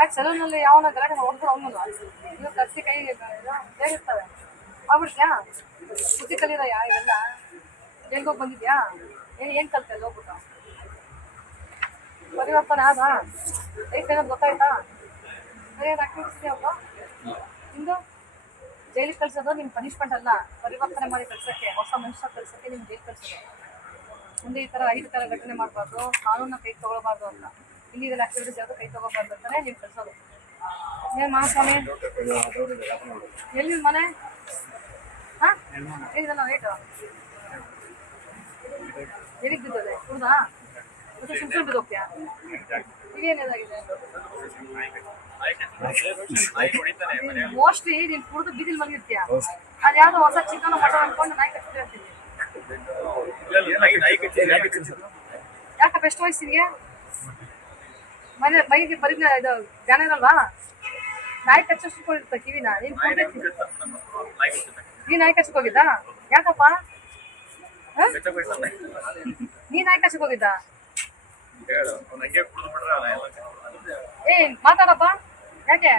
ಆಯ್ತು ಸಲೂನಲ್ಲಿ ಯಾವನ ಗಲಾಟೆ ಹೊಡೆದ್ರು ಅವನು ಇದು ಕತ್ತಿ ಕೈ ಬೇಗಿರ್ತವೆ ಆಗ್ಬಿಡ್ತೀಯಾ ಬುದ್ಧಿ ಕಲೀರಯ್ಯ ಇವೆಲ್ಲ ಜೈಲ್ಗೆ ಹೋಗಿ ಬಂದಿದ್ಯಾ ಏನು ಕಲ್ತೆ ಅಲ್ಲಿ ಹೋಗ್ಬಿಟ್ಟು ಪರಿವರ್ತನೆ ಆದ ಲೈಫ್ ಏನಾದ್ರು ಗೊತ್ತಾಯ್ತಾ ಏನು ಆಕ್ಟಿವಿಟೀಸ್ಗೆ ನಿಮ್ಮದು ಜೈಲಿಗೆ ಕಳ್ಸೋದು ನಿಮ್ಮ ಪನಿಷ್ಮೆಂಟ್ ಅಲ್ಲ ಪರಿವರ್ತನೆ ಮಾಡಿ ಕಳ್ಸೋಕ್ಕೆ ಹೊಸ ಮನುಷ್ಯ ಕಳ್ಸೋಕ್ಕೆ ನಿಮ್ಮ ಜೈಲು ಕಳ್ಸೋದು ಮುಂದೆ ಈ ಥರ 5 ಥರ ಘಟನೆ ಮಾಡಬಾರ್ದು ಕಾನೂನ ಕೈ ತೊಗೊಳ್ಬಾರ್ದು ಅಂತ ಇಲ್ಲಿ ಇದೆಲ್ಲ ಆಕ್ಟಿವಿಟೀಸ್ ಯಾವುದು ಕೈ ತೊಗೋಬಾರ್ದು ಅಂತಾನೆ ನೀವು ಕಳ್ಸೋದು ಏನು ಮಹಾಸ್ವಾಮಿ ಎಲ್ಲಿ ಮನೆ ಹಾಂ ಏನಿದಲ್ಲ ರೇಟು ಎಲ್ಲಿಗೆ ಬಿದ್ದದೆ ಕುಡ್ದಾ ಮತ್ತೆ ಸುಮ್ಮನೆ ಬಿದ್ದೋಗ್ತೀಯಾ ಇವೇನೇದಾಗಿದೆ ಮೋಸ್ಟ್ಲಿ ನೀನು ಕುಡಿದು ಬೀದಿಲ್ ಮಲಗಿರ್ತೀಯ ಅದು ಯಾವುದೋ ಹೊಸ ಚಿಕನ್ ಮಟನ್ ಅನ್ಕೊಂಡು ನಾಯಿ ಕಟ್ಟಿರ್ತೀನಿ ಯಾಕಪ್ಪ ಎಷ್ಟು ವಯಸ್ಸು ನಿನಗೆ ಮೈಗೆ ಪರಿಜ್ಞ ಇದು ಜ್ಞಾನ ಇರಲ್ವಾ ನಾಯಿ ಕಚ್ಚೋಷ್ಟು ಕಿವಿನ ನೀನು ಕುಡ್ದೈತಿ ನೀ ನಾಯಿ ಕಚ್ಚಕ್ ಹೋಗಿದ್ದ ಯಾಕಪ್ಪ ನೀ ನಾಯಿ ಕಚ್ಚಕ್ ಹೋಗಿದ್ದ ಏ ಮಾತಾಡಪ್ಪ ಯಾಕೆ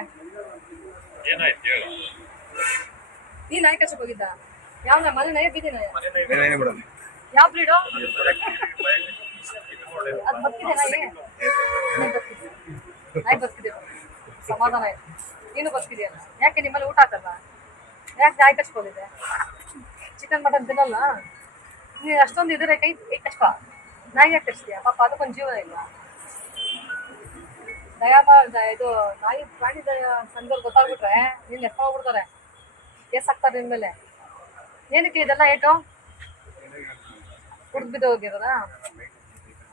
ನೀ ನಾಯಿ ಕಚ್ಚಕ್ ಹೋಗಿದ್ದ ಯಾವ ಮನೆ ನಾಯಿ ಬೀದಿ ನಾಯಿ ಯಾವ ಬ್ರೀಡು ಅದು ಬದುಕಿದೆ ನಾಯಿ ಬದುಕಿದೆ ಸಮಾಧಾನ ಆಯ್ತು ನೀನು ಬದುಕಿದೆಯಲ್ಲ ಯಾಕೆ ನಿಮ್ಮಲ್ಲಿ ಊಟ ಹಾಕಲ್ಲ ಯಾಕೆ ನಾಯಿ ಕಚ್ಕೊಂಡಿದ್ದೆ ಚಿಕನ್ ಮಟನ್ ತಿನ್ನಲ್ಲ ನೀನು ಅಷ್ಟೊಂದು ಇದ್ರೆ ಕೈ ಕಚ್ಪ ನಾಯಿ ಯಾಕೆ ಕಚ್ತೀಯ ಪಾಪ ಅದಕ್ಕೊಂದು ಜೀವನ ಇಲ್ಲ ಇದು ನಾಯಿ ಪ್ರಾಣಿ ದಯ ಸಂಘದಲ್ಲಿ ಗೊತ್ತಾಗ್ಬಿಟ್ರೆ ನೀನು ಎತ್ತ ಹೋಗ್ಬಿಡ್ತಾರೆ ಕೇಸ್ ಹಾಕ್ತಾರೆ ನಿನ್ನ ಮೇಲೆ ಏನಕ್ಕೆ ಇದೆಲ್ಲ ಏಟು ಕುಡ್ದು ಬಿದ್ದು ಹೋಗಿರೋದ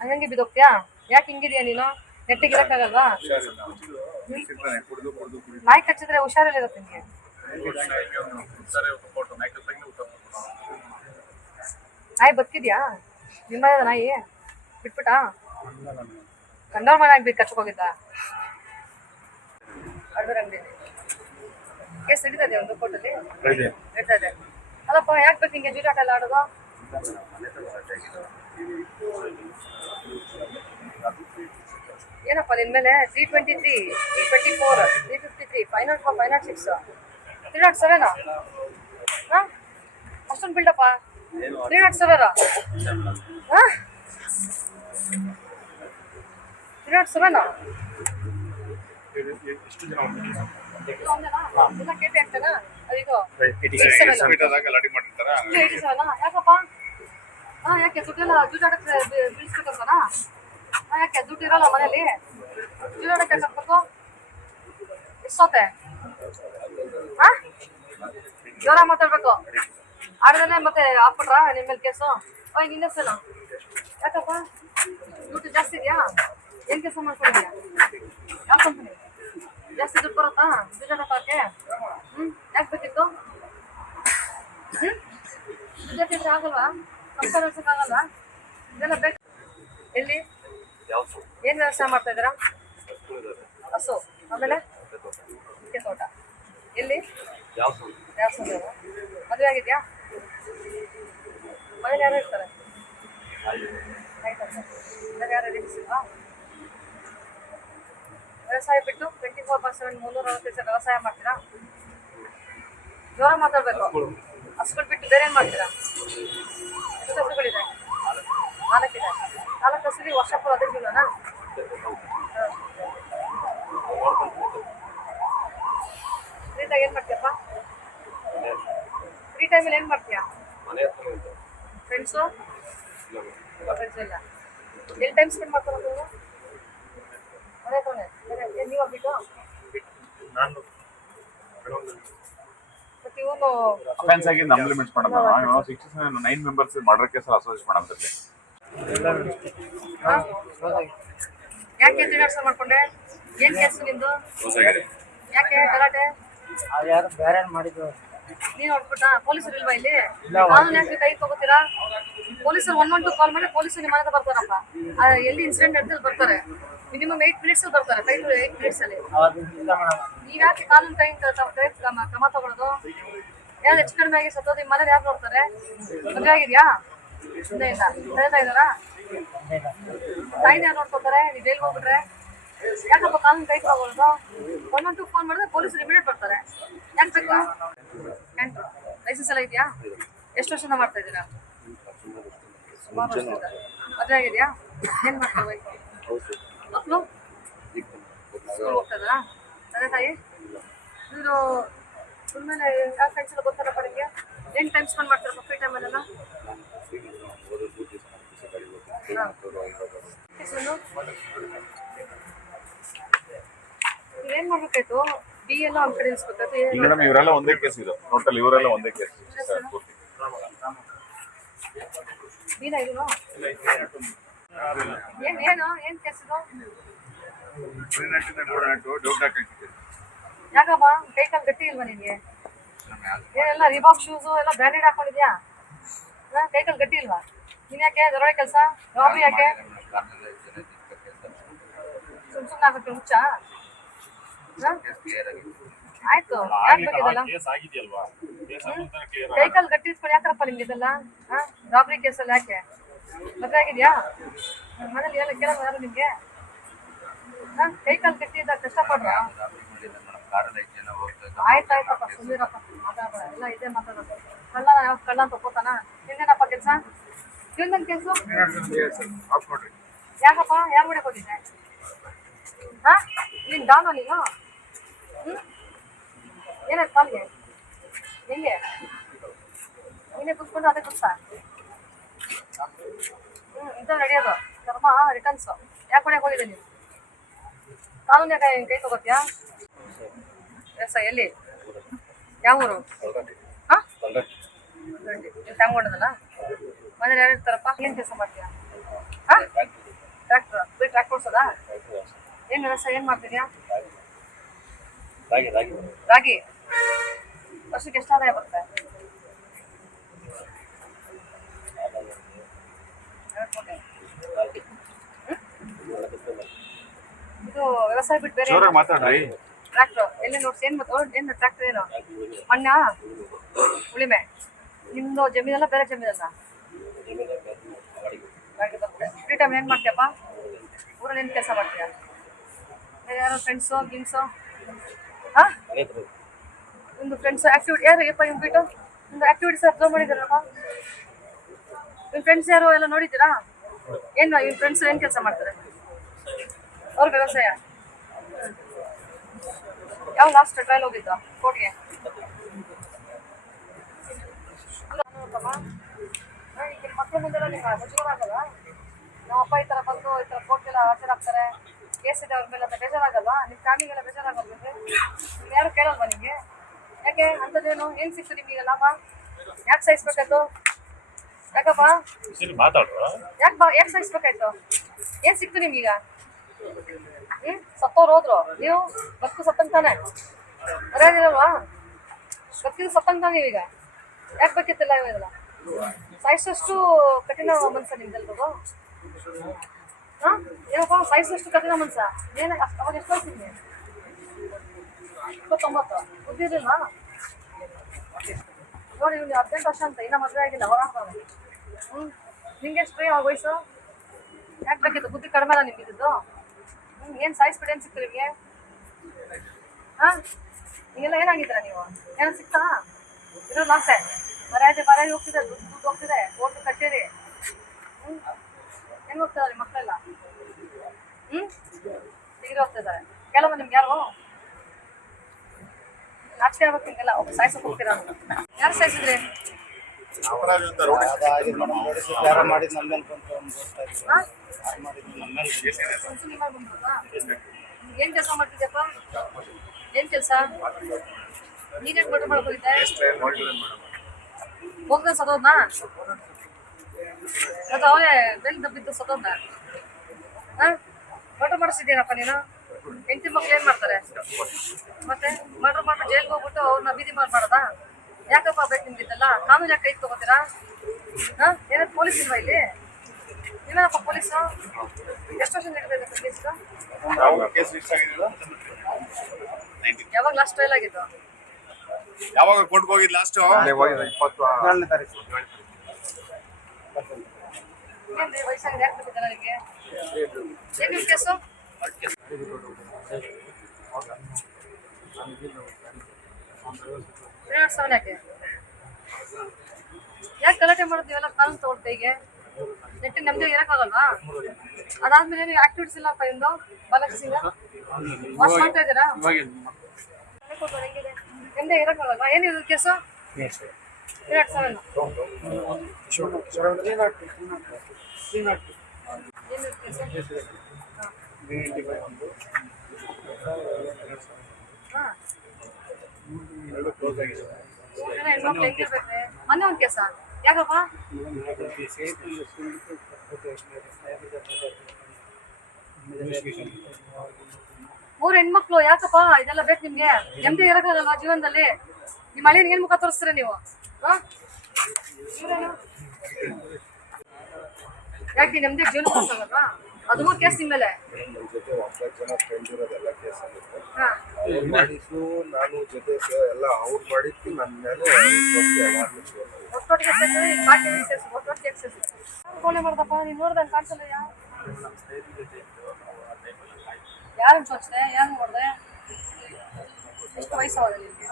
ಹಂಗಂಗೆ ಬಿದ್ದೋಗ್ತೀಯಾ ಯಾಕೆ ಹಿಂಗಿದೆಯಾ ನೀನು ನೆಟ್ಟಿಗೆ ಇರೋಕ್ಕಾಗಲ್ವಾ ನಾಯಿ ಕಚ್ಚಿದ್ರೆ ಹುಷಾರಿಲ್ಲ ಇರುತ್ತೆ ನಿಮಗೆ ನಾಯಿ ಬದುಕಿದ್ಯಾ ನಿಮ್ಮ ನಾಯಿ ಬಿಟ್ಬಿಟ್ಟಾ ಕಂಡವ್ರ ಮನೆ ಆಗ್ಬೇಕು ಕಚ್ಚಕ್ ಹೋಗಿದ್ದ ಅಡ್ವರ್ ಅಂಗಡಿ ಕೇಸ್ ನಡೀತದೆ ಒಂದು ಕೋರ್ಟಲ್ಲಿ ನಡೀತಾ ಇದೆ ಅಲ್ಲಪ್ಪ ಯಾಕೆ ಬೇಕು ಹಿಂಗೆ ಜೂಜಾಟ ಎಲ್ಲ ಆಡೋದು ಏನಪ್ಪ ನಿನ್ನ ಮೇಲೆ 323 324 353 504 506 307 ಹಾಂ ಅಷ್ಟೊಂದು ಬಿಲ್ಡಪ್ಪ 307 ಹಾಂ 307 ಎಲ್ಲ ಕೆಪಿ ಆಗ್ತಾನಾ ಅದು 87 ಯಾಕಪ್ಪ ಹಾಂ ಯಾಕೆ ದುಡ್ಡೆಲ್ಲ ಜೂಜಾಟಕ್ಕೆ ಬೀಳಿಸ್ಬೇಕಂತಾನ ಯಾಕೆ ದುಡ್ಡು ಇರಲ್ಲ ಮನೇಲಿ ಜೂಜಾಟಕ್ಕೆ ಹಾಕ್ಬೇಕು ಎಷ್ಟೊತ್ತೆ ಹಾಂ ಜ್ವರ ಮಾತಾಡ್ಬೇಕು ಆಡದಲ್ಲೇ ಮತ್ತೆ ಹಾಕ್ಬಿಟ್ರ ನಿಮ್ಮ ಮೇಲೆ ಕೇಸು ಓಯ್ ನಿನ್ನ ಹೆಸರು ಯಾಕಪ್ಪ ದುಡ್ಡು ಜಾಸ್ತಿ ಇದೆಯಾ ಏನು ಕೆಲಸ ಮಾಡ್ಕೊಂಡಿದ್ಯಾ ಯಾವ ಕಂಪನಿ ಜಾಸ್ತಿ ದುಡ್ಡು ಬರುತ್ತಾ ಜೂಜಾಟ ಹಾಕಕ್ಕೆ ಯಾಕೆ ಬೇಕಿತ್ತು ದುಡ್ಡು ಇದ್ರೆ ಆಗಲ್ವಾ ಸಂಸಾರ ನಡೆಸೋಕ್ಕಾಗಲ್ವಾ ಇದೆಲ್ಲ ಬೇಕು ಎಲ್ಲಿ ಏನು ವ್ಯವಸಾಯ ಮಾಡ್ತಾ ಇದ್ದೀರಾ ಹಸು ಆಮೇಲೆ ತೋಟ ಎಲ್ಲಿ ಯಾವ ಮದುವೆ ಆಗಿದೆಯಾ ಮನೇಲಿ ಯಾರು ಇರ್ತಾರೆ ಬೇರೆ ಯಾರು ಇರಿಸಿಲ್ವಾ ವ್ಯವಸಾಯ ಬಿಟ್ಟು 24/7 365 ವ್ಯವಸಾಯ ಮಾಡ್ತೀರಾ ಜೋರ ಮಾತಾಡ್ಬೇಕು ಹಸುಗಳು ಬಿಟ್ಟು ಬೇರೆ ಏನು ಮಾಡ್ತೀರಾ ಎಷ್ಟು ಹಸುಗಳಿದೆ 4 ಇದೆ 4 ಹಸುಲಿ ವರ್ಷ ಪೂರ ಅದೇ ಜೀವನನಾ ಫ್ರೀದಾಗ ಏನು ಮಾಡ್ತೀಯಪ್ಪ ಫ್ರೀ ಟೈಮಲ್ಲಿ ಏನು ಮಾಡ್ತೀಯಾ ಫ್ರೆಂಡ್ಸು ಫ್ರೆಂಡ್ಸ್ ಎಲ್ಲ ಎಲ್ಲಿ ಟೈಮ್ ಸ್ಪೆಂಡ್ ಮಾಡ್ತಾರೆ ನೀವು ಮನೆ ಹತ್ರನೇ ನೀವು ಬಿಟ್ಟು ಮತ್ತೆ ಇವನು ಅಫೆನ್ಸ್ ಆಗಿ ಇಂಪ್ಲಿಮೆಂಟ್ ಮಾಡೋಣ 69 ಮೆಂಬರ್ಸ್ ಮರ್ಡರ್ ಕೇಸ್ ಅಸೋಸಿಯೇಟ್ ಮಾಡೋದಿಲ್ಲ ಯಾಕೆ ತಿರ್ಗಾಡ್ಸ ಮಾಡ್ಕೊಂಡೆ ಏನು ಕೇಸು ನಿಂದು ಯಾಕೆ ಗಲಾಟೆ ಯಾರು ಬೇರೆ ಮಾಡಿದ್ದು ನೀನು ಹೊಡ್ಬಿಟ್ಟ ಪೊಲೀಸರು ಇಲ್ವಾ ಇಲ್ಲಿ ಕಾನೂನು ಯಾಕೆ ಕೈ ತಗೋತೀರಾ ಪೊಲೀಸರು 112 ಕಾಲ್ ಮಾಡಿ ಪೊಲೀಸರು ನಿಮ್ಮ ಮನೆ ಬರ್ತಾರಪ್ಪ ಎಲ್ಲಿ ಇನ್ಸಿಡೆಂಟ್ ನಡೆದಲ್ಲಿ ಬರ್ತಾರೆ ಮಿನಿಮಮ್ 8 ಮಿನಿಟ್ಸ್ ಬರ್ತಾರೆ 5 to 8 minutes ಅಲ್ಲಿ ನೀವು ಯಾಕೆ ಕಾನೂನು ಕೈ ಕ್ರಮ ತಗೊಳ್ಳೋದು ಯಾರು ಹೆಚ್ಚು ಕಡಿಮೆ ಆಗಿ ಸತ್ತೋದು ನಿಮ್ಮ ಮನೇಲಿ ಯಾರು ನೋಡ್ತಾರೆ ಮದುವೆ ಆಗಿದೆಯಾ ಇಲ್ಲ ಇಲ್ಲ ಹೇಳ್ತಾ ಇದ್ದಾರಾ ತಾಯಿನ ಯಾರು ನೋಡ್ಕೊತಾರೆ ನೀವು ಜೈಲ್ಗೆ ಹೋಗ್ಬಿಟ್ರೆ ಯಾಕಪ್ಪ ಕಾನೂನು ಕೈ ತಗೊಳ್ಳೋದು? 112 ಫೋನ್ ಮಾಡಿದ್ರೆ ಪೊಲೀಸರು ಇಮಿಡಿಯೇಟ್ ಬರ್ತಾರೆ. ಯಾಕೆ ಬೇಕು? ಎಂಟು ಲೈಸೆನ್ಸ್ ಎಲ್ಲ ಇದೆಯಾ? ಎಷ್ಟು ವರ್ಷದಿಂದ ಮಾಡ್ತಾ ಇದ್ದೀರಾ? ಸುಮಾರು ವರ್ಷದಿಂದ. ಮದುವೆ ಆಗಿದೆಯಾ? ಏನು ಮಾಡ್ತಾರೆ ವೈಫ್? ಮಕ್ಕಳು ಸ್ಕೂಲ್ ಹೋಗ್ತಾ ಇದ್ದಾರಾ? ಅದೇ ತಾಯಿ ನೀನು ಸುಮ್ಮನೆ ಯಾವ ಫ್ರೆಂಡ್ಸ್ ಎಲ್ಲ ಗೊತ್ತಾರಪ್ಪ ನಿಮಗೆ? ಏನು ಟೈಮ್ ಸ್ಪೆಂಡ್ ಮಾಡ್ತಾರಪ್ಪ ಫ್ರೀ ಟೈಮಲ್ಲೆಲ್ಲ? ಏನ್ ಮಾಡ್ಬೇಕಾಯ್ತು? ಬಿ ಎಲ್ಲ ಒಂದ್ ಕಡೆ ಇಸ್ಬೇಕಾಯ್ತು. ಈಗ ಮೇಡಮ್ ಇವರೆಲ್ಲ ಒಂದೇ ಕೇಸ್ ಇದು ಟೋಟಲ್ ಇವರೆಲ್ಲ ಒಂದೇ ಕೇಸ್ ಬೀನ ಇದು ಏನ್ ಕೇಸ್ ಇದು? ಯಾಕಪ್ಪ ಕೈ ಕಾಲು ಗಟ್ಟಿ ಇಲ್ವಾ ನಿನ್ಗೆ? ಏನೆಲ್ಲ ರಿಬಾಕ್ ಶೂಸು ಎಲ್ಲ ಬ್ರ್ಯಾಂಡೆಡ್ ಹಾಕೊಂಡಿದ್ಯಾ? ಕೈ ಕಾಲು ಗಟ್ಟಿ ಇಲ್ವಾ? ನೀನ್ ಯಾಕೆ ದರೋಡೆ ಕೆಲಸ ರಾಬರಿ ಯಾಕೆ? ಸುಮ್ಮನೆ ಆಗಕ್ಕೆ ಹುಚ್ಚ? ಆಯ್ತು ಯಾಕೆ ಬೇಕಿದಲ್ಲ? ಕೈ ಕಾಲು ಗಟ್ಟಿ ಇಟ್ಕೊಂಡು ಯಾಕಪ್ಪ ನಿಮ್ಗೆ ಇದೆಲ್ಲ? ರಾಬರಿ ಕೇಸಲ್ಲಿ ಯಾಕೆ? ಮದುವೆ ಆಗಿದ್ಯಾ? ಮನೇಲಿ ಎಲ್ಲ ಕೇಳೋದು ಯಾರು ನಿಮ್ಗೆ? ಕೈ ಕಾಲು ಗಟ್ಟಿ ಇದ್ದಾಗ ಕಷ್ಟಪಡ್ರ? ಆಯ್ತಾಯ್ತಪ್ಪ ಸುಮ್ಮನಿರಪ್ಪ, ಮಾತಾಡ ಎಲ್ಲ ಇದೆ ಮಾತಾಡೋದು. ಕಳ್ಳ ಯಾವ ಕಳ್ಳ ಅಂತ ಒಪ್ಕೋತಾನ? ನಿಂದೇನಪ್ಪ ಕೆಲಸ? ಇವನ್ ಕೆಲಸ ಯಾಕಪ್ಪ? ಯಾರು ಹೊಡಕ್ ಹೋಗಿದ್ದೆ? ನೀನ್ ಡಾನು ನೀನು? ಏನಾಯ್ತು ಕಾಲಿಗೆ? ಹೆಂಗೆ ನೀನೇ ಕೂತ್ಕೊಂಡು ಅದೇ ಕೂತ್ತಾ? ಇಂಥ ನಡೆಯೋದು ಕರ್ಮ ರಿಟರ್ನ್ಸು. ಯಾಕೆ ಹೊಡಕ್ ಹೋಗಿದೆ ನೀನು? ಕಾನೂನು ಯಾಕೆ ಕೈ ತಗೋತೀಯಾ? ಎಸ್ ಎಲ್ಲಿ ಯಾವ ಊರು? ಹಾಂ ತಗೊಂಡದಲ್ಲ ಮನೇಲಿ ಯಾರು ಇರ್ತಾರಪ್ಪ? ಏನು ಕೆಲಸ ಮಾಡ್ತೀಯಾ? ಹಾಂ ಟ್ರ್ಯಾಕ್ಟರ್ ಟ್ರ್ಯಾಕ್ಟರ್ ಓಡಿಸೋದಾ? ಏನು ವ್ಯವಸಾಯ ಏನು ಮಾಡ್ತಿದ್ಯಾ? ರಾಗಿ ವರ್ಷಕ್ಕೆ ಎಷ್ಟು ಆದಾಯ ಬರುತ್ತೆ? 2 ಕೋಟಿ. ಇದು ವ್ಯವಸಾಯ ಬಿಟ್ಟು ಬೇರೆ ಮಾತಾಡ್ರಿ. ಟ್ರ್ಯಾಕ್ಟರ್ ಎಲ್ಲಿ ನೋಡ್ಸಿ? ಏನು ಟ್ರ್ಯಾಕ್ಟರ್ ಏನು ಮಣ್ಣ ಉಳಿಮೆ? ನಿಮ್ದು ಜಮೀನೆಲ್ಲ ಬೇರೆ ಜಮೀನಲ್ಲ? ಫ್ರೀ ಟೈಮ್ ಏನು ಮಾಡ್ತೀಯಪ್ಪ? ಊರಲ್ಲಿ ಏನು ಕೆಲಸ ಮಾಡ್ತೀಯ? ಯಾರೋ ಫ್ರೆಂಡ್ಸು ಗಿಮ್ಸು? ಹಾಂ ನಿಮ್ಮದು ಫ್ರೆಂಡ್ಸು ಆ್ಯಕ್ಟಿವಿಟಿ ಯಾರು ಯಪ್ಪ? ನಿಮ್ಮ ಬಿಟ್ಟು ನಿಮ್ಮದು ಆ್ಯಕ್ಟಿವಿಟೀಸ್ ಅಬ್ಸರ್ವ್ ಮಾಡಿದ್ದೀರಪ್ಪ? ನಿಮ್ಮ ಫ್ರೆಂಡ್ಸ್ ಯಾರು ಎಲ್ಲ ನೋಡಿದ್ದೀರಾ? ಏನು ನಿಮ್ಮ ಫ್ರೆಂಡ್ಸ್ ಏನು ಕೆಲಸ ಮಾಡ್ತಾರೆ? ಅವ್ರ ವ್ಯವಸಾಯ? ಯಾವ ಲಾಸ್ಟ್ ಟ್ರಯಲ್ ಹೋಗಿದ್ದು ಕೋರ್ಟ್ಗೆ? ಈಗ ಮಕ್ಕಳ ಮುಂದೆಲ್ಲ ನಿಮ್ಗೆ ಮುಜುಗರ ಆಗಲ್ಲ? ನಮ್ಮ ಅಪ್ಪ ಈ ಥರ ಬಂದು ಈ ಥರ ಕೋರ್ಟ್ಗೆಲ್ಲ ಹಾಜರಾಗ್ತಾರೆ, ಕೇಸ್ ಇದೆ ಅವ್ರ ಮೇಲೆ ಅಂತ ಬೇಜಾರಾಗಲ್ವಾ? ನಿಮ್ಮ ಫ್ಯಾಮಿಲಿಗೆಲ್ಲ ಬೇಜಾರಾಗಲ್ವ? ನಿಮ್ಗೆ ಯಾರು ಕೇಳಲ್ವಾ ನಿಮಗೆ? ಯಾಕೆ ಅಂಥದ್ದೇನು ಏನು ಸಿಕ್ತು ನಿಮಗೀಗ ಲಾಭ? ಯಾಕೆ ಸಹಿಸ್ಬೇಕಾಯ್ತು? ಯಾಕಪ್ಪ ಯಾಕೆ ಸಹಿಸ್ಬೇಕಾಯ್ತು? ಏನು ಸಿಕ್ತು ನಿಮ್ಗೀಗ? ಸತ್ತವ್ರು ಹೋದ್ರು, ನೀವು ಬದುಕು ಸತ್ತಂಗ್ ತಾನೆ? ಮರ್ಯಾದಿಲ್ವಾ? ಬದುಕಿದ್ದು ಸತ್ತಂಗ್ ತಾನೆ ನೀವೀಗ? ಯಾಕೆ ಬೇಕಿತ್ತಿಲ್ಲ ಇವೆಲ್ಲ? ಸಾಯಿಸೋಷ್ಟು ಕಠಿಣ ಮನ್ಸ ನಿಮ್ದೆಲ್ರಿಗೂ? ಹಾಂ ಏನಪ್ಪ ಸಾಯಿಸೋಷ್ಟು ಕಠಿಣ ಮನ್ಸ? ಏನು ಅವಾಗ ಎಷ್ಟು ವಯಸ್ಸಿದ್ವಿ? 29 ಬುದ್ಧಿ ಇರಲಿಲ್ಲ ನೋಡಿ. ಇವ್ನು 18 ವರ್ಷ ಅಂತ ಇನ್ನೂ ಮದುವೆ ಆಗಿಲ್ಲ, ಹೊರಾಗ್ತಾವೆ. ನಿಂಗೆ ಎಷ್ಟು ಆ ವಯಸ್ಸು? ಯಾಕೆ ಬೇಕಿತ್ತು? ಬುದ್ಧಿ ಕಡಿಮೆ ಅಲ್ಲ ನಿಮ್ಗಿದ್ದು? ಏನು ಸಾಯಿಸ್ಬಿಟ್ಟು ಏನು ಸಿಕ್ತು ನಿಮಗೆ? ಹಾಂ ಈಗೆಲ್ಲ ಏನಾಗಿದ್ದೀರಾ ನೀವು? ಏನೋ ಸಿಕ್ತಾ? ಇರೋದು ಆಸೆ ಮರ್ಯಾದೆ ಹೋಗ್ತಿದೆ, ದುಡ್ಡು ಹೋಗ್ತಿದೆ, ಕೋರ್ಟು ಕಚೇರಿ. ಹೆಂಗೆ ಹೋಗ್ತಿದ್ದಾರೆ ಮಕ್ಕಳೆಲ್ಲ? ಡಿಗ್ರಿ ಹೋಗ್ತಿದ್ದಾರೆ. ಕೆಲವು ನಿಮ್ಗೆ ಯಾರು ನಾಚಿಕೆ ಆಗ್ಬೇಕು ನಿಮಗೆಲ್ಲ? ಸಾಯಿಸೋಕೆ ಹೋಗ್ತೀರಾ? ಯಾರು ಸಾಯಿಸಿದ್ರಿ? ಏನ್ ಕೆಲಸ ಮಾಡ್ತಿದ್ಯಪ್ಪ? ಏನ್ ಕೆಲಸ? ನೀನೇನ್ ಮರ್ಡರ್ ಮಾಡಕ್ ಹೋಗಿದ್ದೆ? ಹೋಗ್ದ ಸದೋದ್ನಾ? ಅದು ಅವನೇ ಬೆಲ್ ದಬ್ಬಿದ್ದು ಸದೋದ್ನ? ಮರ್ಡರ್ ಮಾಡಿಸಿದ್ದೀನಪ್ಪ ನೀನು? ಹೆಂಡತಿ ಮಕ್ಳು ಏನ್ ಮಾಡ್ತಾರೆ? ಮತ್ತೆ ಮರ್ಡರ್ ಮಾಡ್ಬಿಟ್ಟು ಜೈಲ್ಗೆ ಹೋಗ್ಬಿಟ್ಟು ಅವ್ರನ್ನ ಬೀದಿ ಮಾಡೋದಾ? ಯಾಕಪ್ಪ ಬೇಕು ನಿಮ್ಗಿದ್ದಲ್ಲ? ಕಾನೂನು ಯಾಕೆ ಕೈ ತಗೋತೀರಾ? ಏನಾದ್ರು ಪೊಲೀಸ್ ಇಲ್ವಾ ಇಲ್ಲಿ? ನೀವೇನಪ್ಪ ಪೊಲೀಸು? ಎಷ್ಟು ವರ್ಷ ನಡೀತಾ ಕೇಸ್? ಯಾವಾಗ ಲಾಸ್ಟ್ ಟ್ರಯಲ್ ಆಗಿದ್ದು? ಯಾವಾಗ ಕೋರ್ಟ್ಗೆ ಹೋಗಿದ್ದು ಲಾಸ್ಟ್? 27ನೇ ತಾರೀಕು. ಏನ್ರಿ ವಯಸ್ಸಾಗಿದೆ? ಯಾಕೆ ಬೇಕಿದ್ದಲ್ಲ ನಿಮಗೆ? ಏನು ಕೇಸು? ಸಾವಿರ ಯಾಕೆ ಯಾಕೆ ಗಲಾಟೆ ಮಾಡೋದು ಇವೆಲ್ಲ ಕಾನೂನು ತಗೊಳ್ತಾ ಕೈಗೆ ನೆಟ್ಟಿನ ನಮ್ದು ಇರೋಕ್ಕಾಗಲ್ವಾ? ಅದಾದ್ಮೇಲೆ ನೀವು ಆಕ್ಟಿವಿಟೀಸ್ ಇಲ್ಲ ಇಂದು ಬಾಲಕ ಸಿಂಗ ವಾಶ್ ಮಾಡ್ತಾ ಇದ್ದೀರಾ? ನಿಮ್ದೇ ಇರೋಕ್ಕಾಗಲ್ವಾ? ಏನಿದೆ ಕೇಸು? 2,700 ಏನಿದೆ ಕೇಸು? ಹಾಂ ಹೆಣ್ಮಕ್ಳು ಹೆಂಗಿರ್ಬೇಕ್ರೆ ಮೊನ್ನೆ ಒಂದು ಕೇಸ ಯಾಕಪ್ಪ? ಮೂರು ಹೆಣ್ಮಕ್ಳು ಯಾಕಪ್ಪ ಇದೆಲ್ಲ ಬೇಕು ನಿಮ್ಗೆ? ನೆಮ್ಮದಿ ಇರೋಕ್ಕಾಗಲ್ವಾ ಜೀವನದಲ್ಲಿ? ನಿಮ್ಮ ಹಳ್ಳಿನ ಏನ್ ಮುಖ ತೋರಿಸ್ತೀರ ನೀವು? ಯಾಕೆ ನೆಮ್ಮದಿ ಜೀವನ ತೋರಿಸೋದಲ್ವಾ? ಅದು ಕೇಸ್ ನಿಮ್ಮ ಮೇಲೆ. ಮಾಡಿದ್ದು ನಾನು ಜೊತೆ ಎಲ್ಲ ಅವ್ರು ಮಾಡಿದ್ದು ನನ್ನ ಮೇಲೆ ಒಟ್ಟೊಟ್ಟಿಗೆ ಕೋಣೆ ಮಾಡ್ದಪ್ಪ ನೀನ್ ನೋಡ್ದಂಗೆ ಕಾಣಿಸಲ್ಲ. ಯಾರನ್ನ ಸೋಚ್ದೆ? ಯಾರನ್ನ ನೋಡ್ದೆ? ಎಷ್ಟು ವಯಸ್ಸಾದ ನಿಮ್ಗೆ?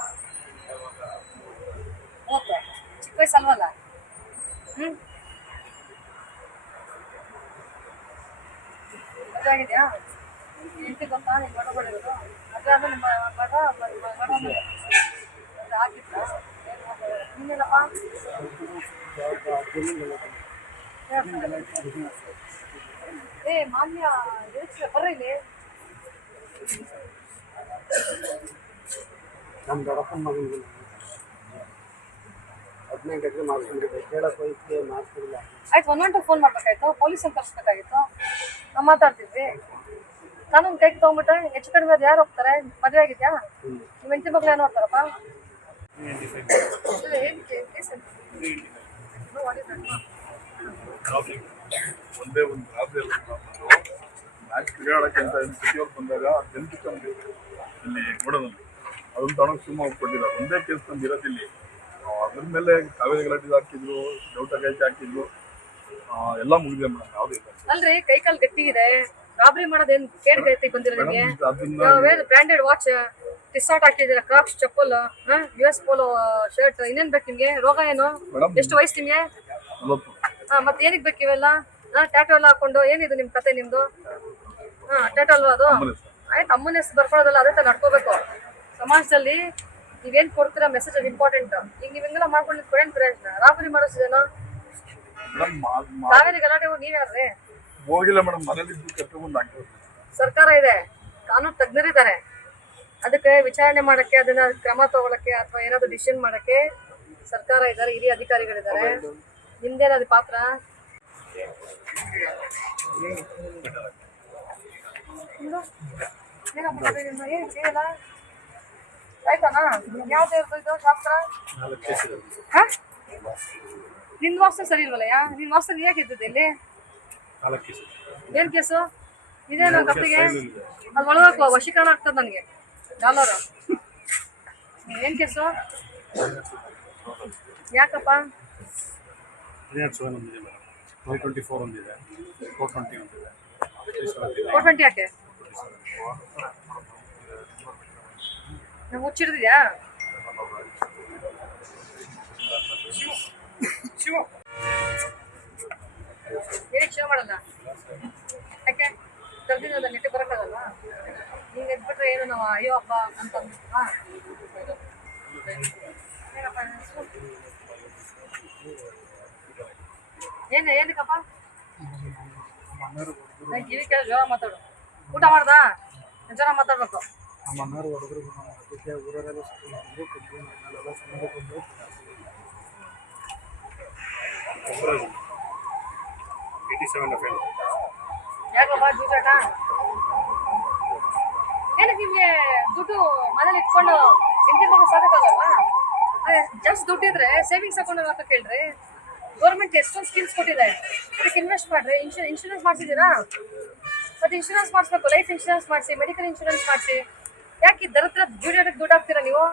ಓಕೆ, ಚಿಕ್ಕ ವಯಸ್ಸು ಅಲ್ವಲ್ಲ? ಮದುವೆ ಆಗಿದ್ಯಾ? ಹೆಂಡತಿ ಗೊತ್ತಾ ನೀನು ಮಗ ಬಡಿರೋದು? ಮದುವೆ ಆದ್ಮೇಲೆ ನಿಮ್ಮ ಮಗ ಆಗಿತ್ತ? ನೀನೇನಪ್ಪ? ಏ ಮಾನ್ಯ ಬರ್ರಿ ಇಲ್ಲಿ. ನಮ್ಮ ದೊಡ್ಡಪ್ಪನ ಮಗನಿಗೆ 15 ಎಕರೆ ಮಾಡ್ಕೊಂಡಿದ್ದೆ, ಕೇಳಕ್ಕೆ ಹೋಯ್ತು ಮಾಡ್ತಿಲ್ಲ. ಆಯ್ತು, 112 ಫೋನ್ ಮಾಡ್ಬೇಕಾಯ್ತು, ಪೊಲೀಸನ್ನು ಕರ್ಸ್ಬೇಕಾಗಿತ್ತು, ನಾವು ಮಾತಾಡ್ತಿದ್ವಿ. ಕಾನೂನು ಕೈಗೆ ತಗೊಂಡ್ಬಿಟ್ರೆ ಹೆಚ್ಚು ಕಡಿಮೆ ಅದು ಯಾರು ಹೋಗ್ತಾರೆ? ಮದುವೆ ಆಗಿದ್ಯಾ? ನಿಮ್ಮ ಹೆಂಡತಿ ಮಕ್ಳು ಏನು ನೋಡ್ತಾರಪ್ಪ? ಒಂದೇ ಒಂದು ಮ್ಯಾಚ್ ಕ್ರೀಡಾಡಕ್ಕೆ ಅಂತ ಸಿಟಿಯವ್ರು ಬಂದಾಗ ಟೆಂತ್ ಇಲ್ಲಿ ನೋಡೋದು ಅದನ್ನು ತಗೊಂಡು ಶಿವಮೊಗ್ಗ ಕೊಟ್ಟಿದ್ದಾರೆ. ಒಂದೇ ಕೇಸ್ ತಂದು ಇರೋದಿಲ್ಲಿ. ಅದ್ರ ಮೇಲೆ ಕಾವೇರಿ ಗಲಾಟೆ ಹಾಕಿದ್ರು, ಡೌಟಾಗೈತೆ ಹಾಕಿದ್ರು, ಎಲ್ಲ ಮುಗಿದಿದೆ ಮೇಡಮ್. ಯಾವುದೇ ಇಲ್ಲ. ಅಲ್ರಿ, ಕೈ ಕಾಲು ಗಟ್ಟಿಗಿದೆ, ರಾಬರಿ ಮಾಡೋದೇನು ಕೇಳ್ಗೈತೆ ಬಂದಿರೋ ನಿಮಗೆ? ಬ್ರ್ಯಾಂಡೆಡ್ ವಾಚ್, ಟಿಶರ್ಟ್ ಹಾಕಿದ್ದೀರಾ, ಕ್ರಾಕ್ಸ್ ಚಪ್ಪಲ್, US ಪೋಲೋ ಶರ್ಟ್, ಇನ್ನೇನ್ ಬೇಕು ನಿಮ್ಗೆ? ರೋಗ ಏನು? ಎಷ್ಟು ವಯಸ್ಸು ನಿಮ್ಗೆ? 40. ಮತ್ತೆ ಏನಕ್ಕೆ ಬೇಕು ಇವೆಲ್ಲ? ಟ್ಯಾಟೋ ಎಲ್ಲ ಹಾಕೊಂಡು ಏನಿದು ನಿಮ್ ಕತೆ ನಿಮ್ದು? ಟ್ಯಾಟೋ ಅಲ್ವಾ ಅದು? ಆಯ್ತು, ಅಮ್ಮನ ಹೆಸರು ಬರ್ಕೊಳ್ಳೋದಲ್ಲ, ಅದೇ ತರ ನಡ್ಕೋಬೇಕು ಸಮಾಜದಲ್ಲಿ. ನೀವೇನ್ ಕೊಡ್ತೀರಾ ಮೆಸೇಜ್ ಅದು ಇಂಪಾರ್ಟೆಂಟ್. ಈಗ ನೀವ್ ಹಿಂಗೆಲ್ಲ ಮಾಡ್ಕೊಂಡು ಕೊಡೇನ್ ಪ್ರಯೋಜನ? ರಾಬರಿ ಮಾಡೋದೇನೋ? ಕಾವೇರಿ ಗಲಾಟೆ ಹೋಗಿ ನೀವ್ ಯಾರ್ರಿ? ಹೋಗಿಲ್ಲ ಮೇಡಮ್, ಮನೇಲಿ ಕರ್ಕೊಂಡ್ಬಂದು ಹಾಕಿದ್ರು. ಸರ್ಕಾರ ಇದೆ, ಕಾನೂನು ತಜ್ಞರಿದ್ದಾರೆ, ಅದಕ್ಕೆ ವಿಚಾರಣೆ ಮಾಡಕ್ಕೆ, ಅದನ್ನ ಕ್ರಮ ತಗೊಳಕ್ಕೆ ಅಥವಾ ಏನಾದ್ರು ಡಿಸಿಷನ್ ಮಾಡಕ್ಕೆ ಸರ್ಕಾರ ಇದ್ದಾರೆ, ಹಿರಿಯ ಅಧಿಕಾರಿಗಳಿದ್ದಾರೆ. ನಿಮ್ದೇನದು ಪಾತ್ರ? ಆಯ್ತಾನಾ? ಯಾವ್ದು ಇದು ಶಾಸ್ತ್ರ? ನಿನ್ ವಾಸ್ತು ಸರಿ ಇಲ್ವಲ್ಲಯ್ಯ? ನಿನ್ ವಾಸ್ತು ನೀ ಯಾಕೆ ಇದ್ದದ್ದು ಇಲ್ಲಿ? ಏನ್ ಕೇಸು? ಇದೇನು ಕಪ್ಪಿಗೆ? ಅದು ಒಳಗೋಕೋ, ವಶೀಕರಣ ಆಗ್ತದೆ ನನಗೆ ಡಾಲರ್. ಏನ್ ಕೇಸು? ಯಾಕಪ್ಪ? 424 ಒಂದಿದೆ, 420 ಒಂದಿದೆ. 420 ಯಾಕೆ? ನಾವು ಹುಚ್ಚಿಡ್ದಿದ್ಯಾ? ಏನಕ್ಕೆ ಶಿವ ಮಾಡಲ್ಲ? ಯಾಕೆ ಕರ್ದಿದ್ದಲ್ಲ, ನೆಟ್ಟಿ ಬರೋಕ್ಕಾಗಲ್ಲ? ಹಿಂಗೆ ಎದ್ಬಿಟ್ರೆ ಏನು ನಾವು ಅಯ್ಯೋ ಹಬ್ಬ ಅಂತಂದು? ಏನಪ್ಪ ಏನಕ್ಕಪ್ಪ? ನಂಗೆ ಕಿವಿ ಕೇಳಿ ಜೋರ ಮಾತಾಡು. ಊಟ ಮಾಡ್ದಾ? ಜೋರ ಮಾತಾಡ್ಬೇಕು. ನಮ್ಮ ಅಣ್ಣವ್ರು ಹೊಡೆದ್ರು, ಅದಕ್ಕೆ ಊರರೆಲ್ಲ ಸುತ್ತಕೊಂಡು ಅಲ್ಲೆಲ್ಲ ಸಂಬಂಧಕೊಂಡು ಯಾಕಪ್ಪ ಜೂಜಾಟ? ಏನಕ್ಕೆ ನಿಮ್ಗೆ ದುಡ್ಡು ಮನೇಲಿ ಇಟ್ಕೊಂಡು ಹೆಂಡತಿ ಮಗ ಸಾಕಾಗಲ್ವಾ? ಜಸ್ಟ್ ದುಡ್ಡಿದ್ರೆ ಸೇವಿಂಗ್ಸ್ ಅಕೌಂಟ್ ಅಂತ ಕೇಳ್ರಿ. ಗೌರ್ಮೆಂಟ್ ಎಷ್ಟೊಂದು ಸ್ಕೀಮ್ಸ್ ಕೊಟ್ಟಿದೆ, ಅದಕ್ಕೆ ಇನ್ವೆಸ್ಟ್ ಮಾಡ್ರಿ. ಇನ್ಶೂರೆನ್ಸ್ ಮಾಡಿಸಿದ್ದೀರಾ? ಮತ್ತೆ ಇನ್ಶೂರೆನ್ಸ್ ಮಾಡಿಸ್ಬೇಕು, ಲೈಫ್ ಇನ್ಶೂರೆನ್ಸ್ ಮಾಡಿಸಿ, ಮೆಡಿಕಲ್ ಇನ್ಶೂರೆನ್ಸ್ ಮಾಡಿಸಿ. ಯಾಕೆ ದರಿದ್ರ ಜೂಡಿಯೋದಕ್ಕೆ ದುಡ್ಡು ಹಾಕ್ತೀರಾ ನೀವು?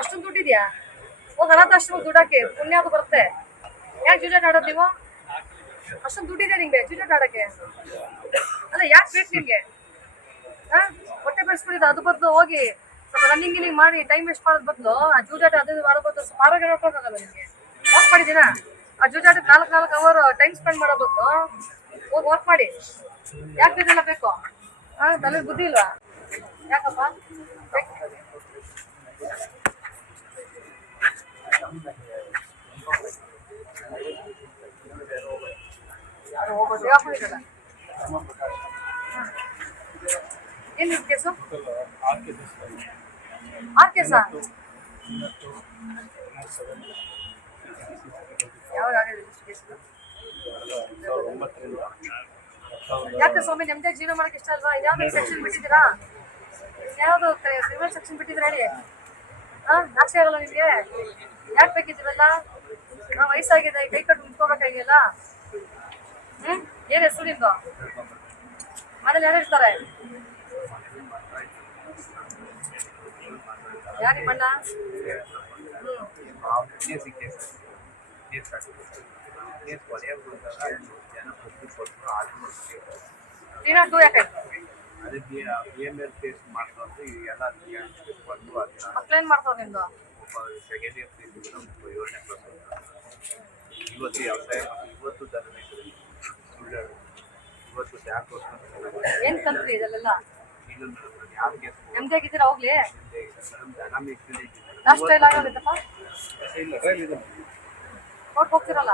ಅಷ್ಟೊಂದು ದುಡ್ಡಿದ್ಯಾ? ಹೋಗಿ ಅನಾಥಾಶ್ರಮಕ್ಕೆ ದುಡ್ಡು ಹಾಕಿ, ಪುಣ್ಯ ಅದು ಬರುತ್ತೆ. ಯಾಕೆ ಜೂಜಾಟ ಆಡೋದು ನೀವು? ಅಷ್ಟೊಂದು ದುಡ್ಡಿದೆ ನಿಂಗೆ ಜೂಜಾಟ ಆಡಕ್ಕೆ? ಅಲ್ಲ ಯಾಕೆ ಬೇಕು ನಿಮ್ಗೆ? ಹೊಟ್ಟೆ ಬೆಳೆಸ್ಬಿಟ್ಟಿದೆ, ಅದು ಬದಲು ಹೋಗಿ ಸ್ವಲ್ಪ ರನ್ನಿಂಗ್ ಗಿನ್ನಿಂಗ್ ಮಾಡಿ ಟೈಮ್ ವೇಸ್ಟ್ ಮಾಡೋದ್ ಬದಲು ಆ ಜೂಜಾಟ ಅದು ಮಾಡೋ ಬದಲು ಸ್ವಲ್ಪ ಆರೋಗ್ಯ ನೋಡ್ಕೊಳಕ್ಕಾಗಲ್ಲ ನಿಮ್ಗೆ? ವಾಕ್ ಮಾಡಿದ್ದೀನ ಆ ಜೂಜಾಟಕ್ಕೆ 4 ಅವರ್ ಟೈಮ್ ಸ್ಪೆಂಡ್ ಮಾಡೋ ಬದಲು ಹೋಗಿ ವಾಕ್ ಮಾಡಿ. ಯಾಕೆ ಇದೆಲ್ಲ ಬೇಕು? ತಲೆ ಬುದ್ಧಿ ಇಲ್ವಾ? ಯಾಕಪ್ಪ ಏನು ಕೇಸು? 6 ಕೇಸಾ? ಯಾವಾಗ ಆಗಿದೆ ಕೇಸು? ಯಾಕೆ ಸ್ವಾಮಿ ನೆಮ್ಮದಿ ಜೀವನ ಮಾಡಕ್ಕೆ ಇಷ್ಟ ಅಲ್ವಾ? ಇದ್ಯಾವ್ದು ಸೆಕ್ಷನ್ ಬಿಟ್ಟಿದ್ದೀರಾ? ಯಾವುದು ಕ್ರಿಮಿನಲ್ ಸೆಕ್ಷನ್ ಬಿಟ್ಟಿದ್ದೀರಾ ಹೇಳಿ? ನಾಚಿಕೆ ಆಗಲ್ಲ ನಿಮಗೆ? ಯಾಕೆ ಬೇಕಿದ್ದೀವಲ್ಲ? ವಯಸ್ಸಾಗಿದೆ, ಕೈ ಕಟ್ಟು ನಿಂತ್ಕೋಬೇಕಾಗಿಲ್ಲ. ಏನು ಹೆಸರು ನಿಮ್ದು? ಮನೇಲಿ ಯಾರು ಇರ್ತಾರೆ? ಯಾರು ನಿಮ್ಮಣ್ಣ? ನೀನಾಟು ಯಾಕೆ ಮಕ್ಳೇನ್ ಮಾಡ್ತಾವ ನಿಮ್ದು? ಏನ್ ಕಲ್ತ್ರಿ ಇದೆಲ್ಲ? ನೆಮ್ಮದಿ ಆಗಿದ್ದೀರಾ? ಹೋಗ್ಲಿ ಲಾಸ್ಟ್ ಟೈಲ್ ಆಗೋಗಿತ್ತಪ್ಪ ನೋಡ್ ಹೋಗ್ತಿರಲ್ಲ.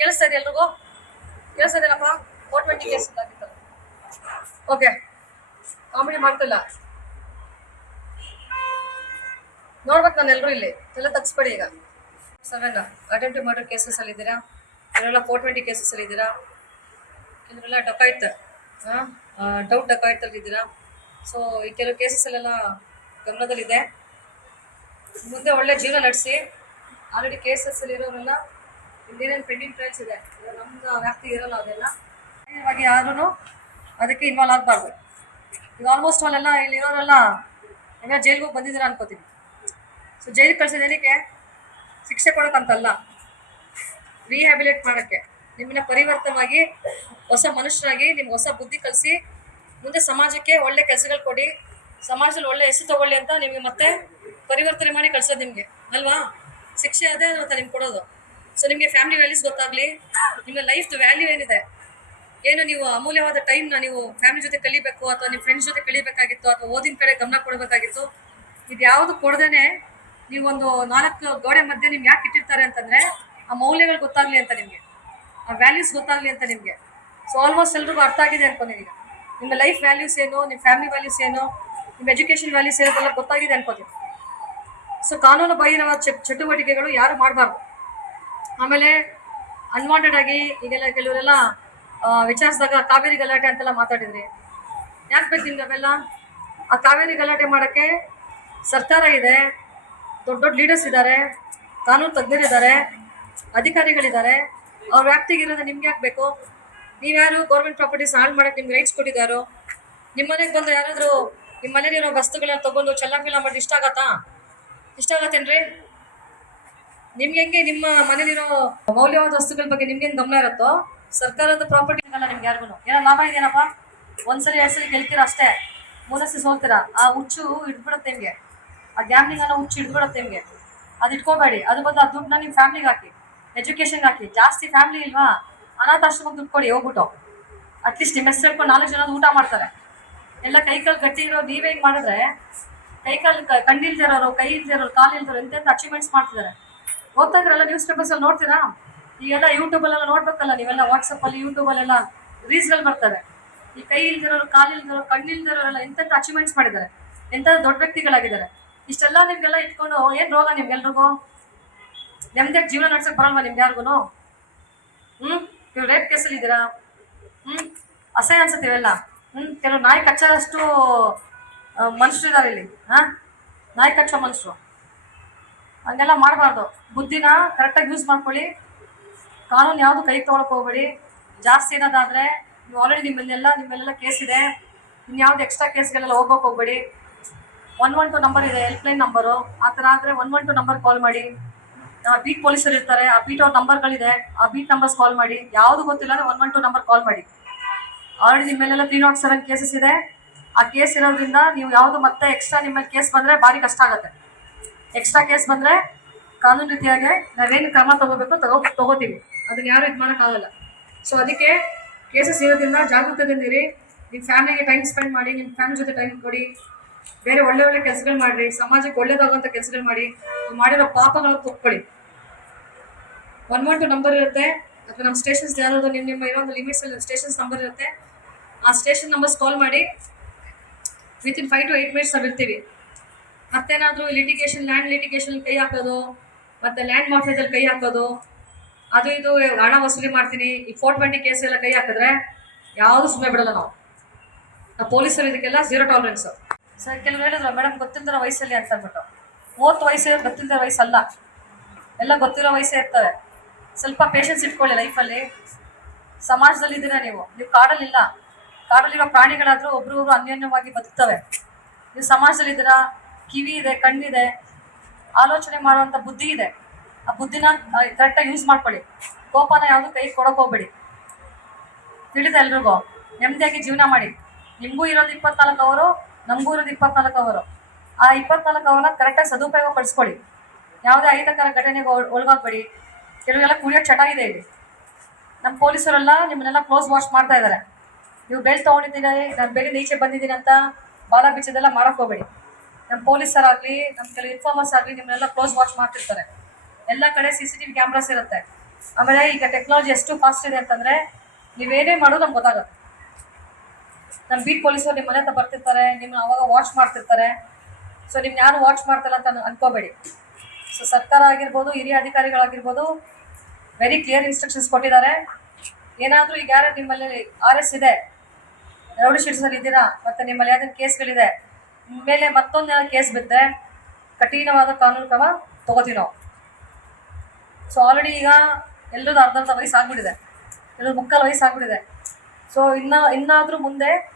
ಕೇಳಿಸ್ತಾ ಇದೆ ಎಲ್ರಿಗೂ? ಕೇಳಿಸ್ತಾ ಇದೆನಪ್ಪ? 420 ಕೇಸ್ ಆಗಿತ್ತು. ಓಕೆ, ಕಾಮಿಡಿ ಮಾಡ್ತಿಲ್ಲ ನೋಡ್ಬೇಕು ನಾನು. ಎಲ್ಲರೂ ಇಲ್ಲಿ ಎಲ್ಲ ತಗ್ಸ್ಬೇಡಿ. ಈಗ 7 ಅಟೆಂಪ್ಟ್ ಮರ್ಡರ್ ಕೇಸಸ್ ಅಲ್ಲಿ ಇದ್ದೀರಾ, ಇವರೆಲ್ಲ 420 ಕೇಸಸ್ ಅಲ್ಲಿ ಇದ್ದೀರಾ, ಕೆಲವರೆಲ್ಲ ಡಕಾಯ್ತ್ ಡೌಟ್ ಡಕಾಯ್ತಲ್ಲಿ ಇದ್ದೀರಾ. ಸೊ ಈ ಕೆಲವು ಕೇಸಸ್ಸಲ್ಲೆಲ್ಲ ಗಮನದಲ್ಲಿದೆ. ಮುಂದೆ ಒಳ್ಳೆ ಜೀವನ ನಡೆಸಿ. ಆಲ್ರೆಡಿ ಕೇಸಸ್ಸಲ್ಲಿ ಇರೋರೆಲ್ಲ ಇನ್ನೇನೇನು ಪೆಂಡಿಂಗ್ ಟ್ರಯಲ್ಸ್ ಇದೆ, ನಮ್ದು ವ್ಯಾಪ್ತಿ ಇರೋಲ್ಲ ಅದೆಲ್ಲ. ಇವಾಗ ಯಾರೂ ಅದಕ್ಕೆ ಇನ್ವಾಲ್ವ್ ಆಗಬಾರ್ದು. ಈಗ ಆಲ್ಮೋಸ್ಟ್ ಅಲ್ಲೆಲ್ಲ ಇಲ್ಲಿರೋರೆಲ್ಲ ಈಗ ಜೈಲಿಗೆ ಹೋಗಿ ಬಂದಿದ್ದೀರಾ ಅನ್ಕೋತೀನಿ. ಸೊ ಜೈಲಿಗೆ ಕಳ್ಸೋದು ಏನಕ್ಕೆ? ಶಿಕ್ಷೆ ಕೊಡೋಕ್ಕಂತಲ್ಲ, ರಿಹ್ಯಾಬಿಲೇಟ್ ಮಾಡೋಕ್ಕೆ, ನಿಮ್ಮನ್ನ ಪರಿವರ್ತನವಾಗಿ ಹೊಸ ಮನುಷ್ಯರಾಗಿ ನಿಮ್ಗೆ ಹೊಸ ಬುದ್ಧಿ ಕಲಿಸಿ ಮುಂದೆ ಸಮಾಜಕ್ಕೆ ಒಳ್ಳೆ ಕೆಲಸಗಳು ಕೊಡಿ, ಸಮಾಜದಲ್ಲಿ ಒಳ್ಳೆ ಹೆಸರು ತಗೊಳ್ಳಿ ಅಂತ ನಿಮಗೆ ಮತ್ತೆ ಪರಿವರ್ತನೆ ಮಾಡಿ ಕಳ್ಸೋದು ನಿಮಗೆ ಅಲ್ವಾ? ಶಿಕ್ಷೆ ಅದೇ ಅಂತ ನಿಮ್ಗೆ ಕೊಡೋದು. ಸೊ ನಿಮಗೆ ಫ್ಯಾಮಿಲಿ ವ್ಯಾಲ್ಯೂಸ್ ಗೊತ್ತಾಗಲಿ, ನಿಮ್ಮ ಲೈಫ್ದು ವ್ಯಾಲ್ಯೂ ಏನಿದೆ, ಏನು ನೀವು ಅಮೂಲ್ಯವಾದ ಟೈಮ್ನ ನೀವು ಫ್ಯಾಮಿಲಿ ಜೊತೆ ಕಲಿಬೇಕು ಅಥವಾ ನಿಮ್ಮ ಫ್ರೆಂಡ್ಸ್ ಜೊತೆ ಕಲಿಬೇಕಾಗಿತ್ತು ಅಥವಾ ಓದಿನ ಕಡೆ ಗಮನ ಕೊಡಬೇಕಾಗಿತ್ತು. ಇದು ಯಾವುದು ಕೊಡದೇನೆ ನೀವೊಂದು 4 ಗೋಡೆ ಮಧ್ಯೆ ನಿಮ್ಗೆ ಯಾಕೆ ಇಟ್ಟಿರ್ತಾರೆ ಅಂತಂದರೆ ಆ ಮೌಲ್ಯಗಳು ಗೊತ್ತಾಗಲಿ ಅಂತ ನಿಮಗೆ, ಆ ವ್ಯಾಲ್ಯೂಸ್ ಗೊತ್ತಾಗಲಿ ಅಂತ ನಿಮಗೆ. ಸೊ ಆಲ್ಮೋಸ್ಟ್ ಎಲ್ರಿಗೂ ಅರ್ಥ ಆಗಿದೆ ಅನ್ಕೊಂಡಿದ್ದೀವಿ. ನಿಮ್ಮ ಲೈಫ್ ವ್ಯಾಲ್ಯೂಸ್ ಏನು, ನಿಮ್ಮ ಫ್ಯಾಮಿಲಿ ವ್ಯಾಲ್ಯೂಸ್ ಏನು, ನಿಮ್ಮ ಎಜುಕೇಷನ್ ವ್ಯಾಲ್ಯೂಸ್ ಏನೋದೆಲ್ಲ ಗೊತ್ತಾಗಿದೆ ಅನ್ಕೋತೀವಿ. ಸೊ ಕಾನೂನು ಬಾಹಿರವಾದ ಚಟುವಟಿಕೆಗಳು ಯಾರು ಮಾಡಬಾರ್ದು. ಆಮೇಲೆ ಅನ್ವಾಂಟೆಡ್ ಆಗಿ ಈಗೆಲ್ಲ ಕೆಲವರೆಲ್ಲ ವಿಚಾರಿಸಿದಾಗ ಕಾವೇರಿ ಗಲಾಟೆ ಅಂತೆಲ್ಲ ಮಾತಾಡಿದ್ರಿ. ಯಾಕೆ ಬೇಕು ನಿಮ್ಗೆ ಅವೆಲ್ಲ? ಆ ಕಾವೇರಿ ಗಲಾಟೆ ಮಾಡೋಕ್ಕೆ ಸರ್ಕಾರ ಇದೆ, ದೊಡ್ಡ ದೊಡ್ಡ ಲೀಡರ್ಸ್ ಇದ್ದಾರೆ, ಕಾನೂನು ತಜ್ಞರಿದ್ದಾರೆ, ಅಧಿಕಾರಿಗಳಿದ್ದಾರೆ. ಅವ್ರ ವ್ಯಾಪ್ತಿಗಿರೋದು ನಿಮ್ಗೆ ಯಾಕೆ ಬೇಕು? ನೀವ್ಯಾರು ಗೌರ್ಮೆಂಟ್ ಪ್ರಾಪರ್ಟೀಸ್ ಹಾಳು ಮಾಡೋಕ್ಕೆ ನಿಮ್ಗೆ ರೈಟ್ಸ್ ಕೊಟ್ಟಿದ್ದಾರೋ? ನಿಮ್ಮ ಮನೆಗೆ ಬಂದು ಯಾರಾದರೂ ನಿಮ್ಮ ಮನೇಲಿರೋ ವಸ್ತುಗಳನ್ನ ತೊಗೊಂಡು ಚಲ್ಲಾಪಿಲ್ಲ ಮಾಡಿದ್ರೆ ಇಷ್ಟ ಆಗತ್ತೇನ್ರಿ? ನಿಮ್ಗೆ ಹೆಂಗೆ ನಿಮ್ಮ ಮನೇಲಿರೋ ಮೌಲ್ಯವಾದ ವಸ್ತುಗಳ ಬಗ್ಗೆ ನಿಮ್ಗೇನು ಗಮನ ಇರುತ್ತೋ, ಸರ್ಕಾರದ ಪ್ರಾಪರ್ಟಿ ಆಗಲ್ಲ ನಿಮ್ಗೆ ಯಾರಿಗೂ. ಏನೋ ಲಾಭ ಇದೆಯೇನಪ್ಪ? 1 ಸರಿ 2 ಸರಿ ಗೆಲ್ತೀರಾ ಅಷ್ಟೇ, 3 ಸರಿ ಸೋಲ್ತೀರಾ. ಆ ಹುಚ್ಚು ಹಿಡ್ಬಿಡುತ್ತೆ ನಿಮಗೆ, ಆ ಗ್ಯಾಮ್ಲಿಂಗ್ ಅನ್ನೋ ಹುಚ್ಚು ಹಿಡ್ಬಿಡುತ್ತೆ ನಿಮಗೆ. ಅದು ಇಟ್ಕೋಬೇಡಿ. ಅದು ಬಂದು ಆ ದುಡ್ಡನ್ನ ನಿಮ್ಮ ಫ್ಯಾಮಿಲಿಗೆ ಹಾಕಿ, ಎಜುಕೇಷನ್ಗೆ ಹಾಕಿ. ಜಾಸ್ತಿ ಫ್ಯಾಮಿಲಿ ಇಲ್ವಾ, ಅನಾಥಾಶ್ರಮಕ್ಕೆ ದುಡ್ಡು ಕೊಡಿ ಹೋಗ್ಬಿಟ್ಟು. ಅಟ್ಲೀಸ್ಟ್ ನಿಮ್ಮ ಹೆಸರು ಹೇಳ್ಕೊಂಡು 4 ಜನ ಊಟ ಮಾಡ್ತಾರೆ. ಎಲ್ಲ ಕೈಕಾಲು ಗಟ್ಟಿ ಇರೋ ನೀವೇ ಹಿಂಗೆ ಮಾಡಿದ್ರೆ, ಕೈಕಾಲು ಕಣ್ಣಿಲ್ದೇ ಇರೋರು, ಕೈ ಇಲ್ದೇ ಇರೋರು, ಕಾಲು ಇಲ್ದಿರೋರು ಎಂತೆಂಥ ಅಚೀವ್ಮೆಂಟ್ಸ್ ಮಾಡ್ತಿದ್ದಾರೆ. ಓದ್ತಾ ಇದ್ರಲ್ಲ ನ್ಯೂಸ್ ಪೇಪರ್ಸಲ್ಲಿ ನೋಡ್ತೀರಾ? ಈಗೆಲ್ಲ ಯೂಟ್ಯೂಬಲ್ಲೆಲ್ಲ ನೋಡ್ಬೇಕಲ್ಲ ನೀವೆಲ್ಲ, ವಾಟ್ಸಪ್ಪಲ್ಲಿ ಯೂಟ್ಯೂಬಲ್ಲೆಲ್ಲ ರೀಲ್ಸ್ಗಳು ಬರ್ತವೆ. ಈ ಕೈ ಇಲ್ದಿರೋರು, ಕಾಲು ಇಲ್ದಿರೋರು, ಕಣ್ಣಿಲ್ದಿರೋರೆಲ್ಲ ಎಂತೆಂಥ ಅಚೀವ್ಮೆಂಟ್ಸ್ ಮಾಡಿದ್ದಾರೆ, ಎಂಥ ದೊಡ್ಡ ವ್ಯಕ್ತಿಗಳಾಗಿದ್ದಾರೆ. ಇಷ್ಟೆಲ್ಲ ನಿಮಗೆಲ್ಲ ಇಟ್ಕೊಂಡು ಏನು ರೋಗ ನಿಮ್ಗೆಲ್ರಿಗೂ? ನೆಮ್ಮದಿಯಾಗಿ ಜೀವನ ನಡ್ಸೋಕೆ ಬರಲ್ವಾ ನಿಮ್ಗೆ ಯಾರಿಗೂ? ನೀವು ರೇಪ್ ಕೇಸಲ್ಲಿ ಇದ್ದೀರಾ. ಅಸಹ್ಯ ಅನ್ಸುತ್ತೀವೆಲ್ಲ. ಕೆಲವು ನಾಯಿ ಕಚ್ಚೋಷ್ಟು ಮನುಷ್ಯರು ಇದ್ದಾರೆ ಇಲ್ಲಿ. ನಾಯಿ ಕಚ್ಚೋ ಮನುಷ್ಯರು. ಹಂಗೆಲ್ಲ ಮಾಡಬಾರ್ದು. ಬುದ್ಧಿನ ಕರೆಕ್ಟಾಗಿ ಯೂಸ್ ಮಾಡ್ಕೊಳ್ಳಿ. ಕಾನೂನು ಯಾವುದು ಕೈ ತೊಗೊಳಕ್ಕೆ ಹೋಗ್ಬೇಡಿ. ಜಾಸ್ತಿ ಏನಾದಾದರೆ ನೀವು ಆಲ್ರೆಡಿ ನಿಮ್ಮೆಲ್ಲ ಕೇಸ್ ಇದೆ, ಇನ್ಯಾವುದು ಎಕ್ಸ್ಟ್ರಾ ಕೇಸ್ಗಳೆಲ್ಲ ಹೋಗ್ಬೇಡಿ. 112 ನಂಬರ್ ಇದೆ, ಹೆಲ್ಪ್ಲೈನ್ ನಂಬರು. ಆ ಥರ ಆದರೆ 112 ನಂಬರ್ ಕಾಲ್ ಮಾಡಿ. ಬೀಟ್ ಪೊಲೀಸರು ಇರ್ತಾರೆ, ಆ ಬೀಟ್ ಅವ್ರ ನಂಬರ್ಗಳಿದೆ, ಆ ಬೀಟ್ ನಂಬರ್ಸ್ ಕಾಲ್ ಮಾಡಿ. ಯಾವುದು ಗೊತ್ತಿಲ್ಲ ಅಂದ್ರೆ 112 ನಂಬರ್ ಕಾಲ್ ಮಾಡಿ. ಆಲ್ರೆಡಿ ನಿಮ್ಮ ಮೇಲೆಲ್ಲ 307 ಕೇಸಸ್ ಇದೆ. ಆ ಕೇಸ್ ಇರೋದ್ರಿಂದ ನೀವು ಯಾವುದು ಮತ್ತೆ ಎಕ್ಸ್ಟ್ರಾ ನಿಮ್ಮ ಮೇಲೆ ಕೇಸ್ ಬಂದರೆ ಭಾರಿ ಕಷ್ಟ ಆಗುತ್ತೆ. ಎಕ್ಸ್ಟ್ರಾ ಕೇಸ್ ಬಂದರೆ ಕಾನೂನು ರೀತಿಯಾಗಿ ನಾವೇನು ಕ್ರಮ ತಗೋಬೇಕು ತಗೋತೀವಿ. ಅದನ್ನ ಯಾರು ಇದು ಮಾಡೋಕ್ಕಾಗಲ್ಲ. ಸೊ ಅದಕ್ಕೆ ಕೇಸಸ್ ಇರೋದ್ರಿಂದ ಜಾಗೃತದಿಂದ ಇರಿ. ನಿಮ್ಮ ಫ್ಯಾಮಿಲಿಗೆ ಟೈಮ್ ಸ್ಪೆಂಡ್ ಮಾಡಿ, ನಿಮ್ಮ ಫ್ಯಾಮಿಲಿ ಜೊತೆ ಟೈಮ್ ಕೊಡಿ, ಬೇರೆ ಒಳ್ಳೆ ಒಳ್ಳೆ ಕೆಲಸಗಳು ಮಾಡಿರಿ, ಸಮಾಜಕ್ಕೆ ಒಳ್ಳೇದಾಗುವಂಥ ಕೆಲಸಗಳು ಮಾಡಿ, ಮಾಡಿರೋ ಪಾಪಗಳು ತೊಕ್ಕೊಳ್ಳಿ. 112 ನಂಬರ್ ಇರುತ್ತೆ, ಅಥವಾ ನಮ್ಮ ಸ್ಟೇಷನ್ಸ್ ಯಾವ್ದಾದ್ರು ನಿಮ್ಮ ಇರೋ ಒಂದು ಲಿಮಿಟ್ಸ್ ಸ್ಟೇಷನ್ಸ್ ನಂಬರ್ ಇರುತ್ತೆ. ಆ ಸ್ಟೇಷನ್ ನಂಬರ್ಸ್ ಕಾಲ್ ಮಾಡಿ. ವಿತಿನ್ 5 to 8 minutes ನಾವು ಇರ್ತೀವಿ. ಮತ್ತೇನಾದರೂ ಲಿಟಿಗೇಷನ್, ಲ್ಯಾಂಡ್ ಲಿಟಿಗೇಷನ್ ಕೈ ಹಾಕೋದು, ಮತ್ತು ಲ್ಯಾಂಡ್ ಮಾಫಿಯಾದಲ್ಲಿ ಕೈ ಹಾಕೋದು, ಅದು ಇದು ಹಣ ವಸೂಲಿ ಮಾಡ್ತೀನಿ, ಈ 420 ಕೇಸ್ ಎಲ್ಲ ಕೈ ಹಾಕಿದ್ರೆ ಯಾವುದು ಸುಮ್ಮನೆ ಬಿಡಲ್ಲ ನಾವು. ಪೊಲೀಸರು ಇದಕ್ಕೆಲ್ಲ 0 ಟಾಲರೆನ್ಸ್. ಸರ್ ಕೆಲವರು ಹೇಳಿದ್ರು ಮೇಡಮ್ ಗೊತ್ತಿಲ್ಲದಿರೋ ವಯಸ್ಸಲ್ಲಿ ಅಂತ ಅಂದ್ಬಿಟ್ಟು. 30 ವಯಸ್ಸು ಗೊತ್ತಿಲ್ಲದಿರೋ ವಯಸ್ಸಲ್ಲ, ಎಲ್ಲ ಗೊತ್ತಿರೋ ವಯಸ್ಸೇ ಇರ್ತವೆ. ಸ್ವಲ್ಪ ಪೇಷನ್ಸ್ ಇಟ್ಕೊಳ್ಳಿ ಲೈಫಲ್ಲಿ. ಸಮಾಜದಲ್ಲಿ ಇದ್ದೀರಾ ನೀವು ಕಾಡಲ್ಲಿಲ್ಲ. ಕಾಡಲ್ಲಿರೋ ಪ್ರಾಣಿಗಳಾದರೂ ಒಬ್ರಿಗೊಬ್ರು ಅನ್ಯೋನ್ಯವಾಗಿ ಬದುಕ್ತವೆ. ನೀವು ಸಮಾಜದಲ್ಲಿ ಇದ್ದೀರಾ, ಕಿವಿ ಇದೆ, ಕಣ್ಣಿದೆ, ಆಲೋಚನೆ ಮಾಡುವಂಥ ಬುದ್ಧಿ ಇದೆ. ಆ ಬುದ್ಧಿನ ಕರೆಕ್ಟಾಗಿ ಯೂಸ್ ಮಾಡ್ಕೊಳ್ಳಿ. ಕೋಪನ ಯಾವುದು ಕೈ ಕೊಡೋಕೆ ಹೋಗ್ಬೇಡಿ. ತಿಳಿದ ಎಲ್ರಿಗೂ ನೆಮ್ಮದಿಯಾಗಿ ಜೀವನ ಮಾಡಿ. ನಿಮಗೂ ಇರೋದು 24 ಅವರು, ನಮಗೂ ಇರೋದು 24 ಅವರು. ಆ 24 ಅವರನ್ನ ಕರೆಕ್ಟಾಗಿ ಸದುಪಯೋಗ ಪಡಿಸ್ಕೊಳ್ಳಿ. ಯಾವುದೇ ಅಹಿತಕರ ಘಟನೆಗೆ ಒಳಗಾಗಬೇಡಿ. ಕೆಲವೆಲ್ಲ ಕುಡಿಯೋಕ್ಕೆ ಚಟ ಇದೆ ಇಲ್ಲಿ. ನಮ್ಮ ಪೊಲೀಸರೆಲ್ಲ ನಿಮ್ಮನ್ನೆಲ್ಲ ಕ್ಲೋಸ್ ವಾಶ್ ಮಾಡ್ತಾ ಇದ್ದಾರೆ. ನೀವು ಬೇಲ್ ತೊಗೊಂಡಿದ್ದೀನಿ, ನಾನು ಬೇಗ ಈಚೆ ಬಂದಿದ್ದೀನಿ ಅಂತ ಬಾಲ ಬಿಚ್ಚದೆಲ್ಲ ಮಾಡೋಕ್ಕೆ ಹೋಗಬೇಡಿ. ನಮ್ಮ ಪೊಲೀಸರಾಗಲಿ, ನಮ್ಮ ಕೆಲವು ಇನ್ಫಾರ್ಮರ್ಸ್ ಆಗಲಿ ನಿಮ್ಮನ್ನೆಲ್ಲ ಕ್ಲೋಸ್ ವಾಚ್ ಮಾಡ್ತಿರ್ತಾರೆ. ಎಲ್ಲ ಕಡೆ CCTV ಕ್ಯಾಮ್ರಾಸ್ ಇರುತ್ತೆ. ಆಮೇಲೆ ಈಗ ಟೆಕ್ನಾಲಜಿ ಎಷ್ಟು ಫಾಸ್ಟ್ ಇದೆ ಅಂತಂದರೆ ನೀವೇನೇ ಮಾಡೋದು ನಮ್ಗೆ ಗೊತ್ತಾಗುತ್ತೆ. ನಮ್ಮ ಬೀಟ್ ಪೊಲೀಸರು ನಿಮ್ಮ ಮನೆ ಹತ್ರ ಬರ್ತಿರ್ತಾರೆ, ನಿಮ್ಮನ್ನ ಅವಾಗ ವಾಚ್ ಮಾಡ್ತಿರ್ತಾರೆ. ಸೊ ನಿಮ್ಗೆ ಯಾರು ವಾಚ್ ಮಾಡ್ತಿಲ್ಲ ಅಂತ ಅನ್ಕೋಬೇಡಿ. ಸೊ ಸರ್ಕಾರ ಆಗಿರ್ಬೋದು, ಹಿರಿಯ ಅಧಿಕಾರಿಗಳಾಗಿರ್ಬೋದು ವೆರಿ ಕ್ಲಿಯರ್ ಇನ್ಸ್ಟ್ರಕ್ಷನ್ಸ್ ಕೊಟ್ಟಿದ್ದಾರೆ. ಏನಾದರೂ ಈಗ ಯಾರು ನಿಮ್ಮಲ್ಲಿ RS ಇದೆ, ರೌಡಿ ಶೀಟ್ಸಲ್ಲಿ ಇದ್ದೀರಾ, ಮತ್ತು ನಿಮ್ಮಲ್ಲಿ ಯಾವ್ದಾದ್ರು ಕೇಸ್ಗಳಿದೆ, ಮೇಲೆ ಮತ್ತೊಂದು ಕೇಸ್ ಬಿದ್ದರೆ ಕಠಿಣವಾದ ಕಾನೂನು ಕ್ರಮ ತೊಗೋತೀವಿ ನಾವು. ಸೊ ಆಲ್ರೆಡಿ ಈಗ ಎಲ್ಲರದ್ದು ಅರ್ಧ ವಯಸ್ಸು ಆಗ್ಬಿಟ್ಟಿದೆ, ಎಲ್ಲರೂ ಮುಕ್ಕಾಲು ವಯಸ್ಸು ಆಗ್ಬಿಟ್ಟಿದೆ. ಸೊ ಇನ್ನಾದರೂ ಮುಂದೆ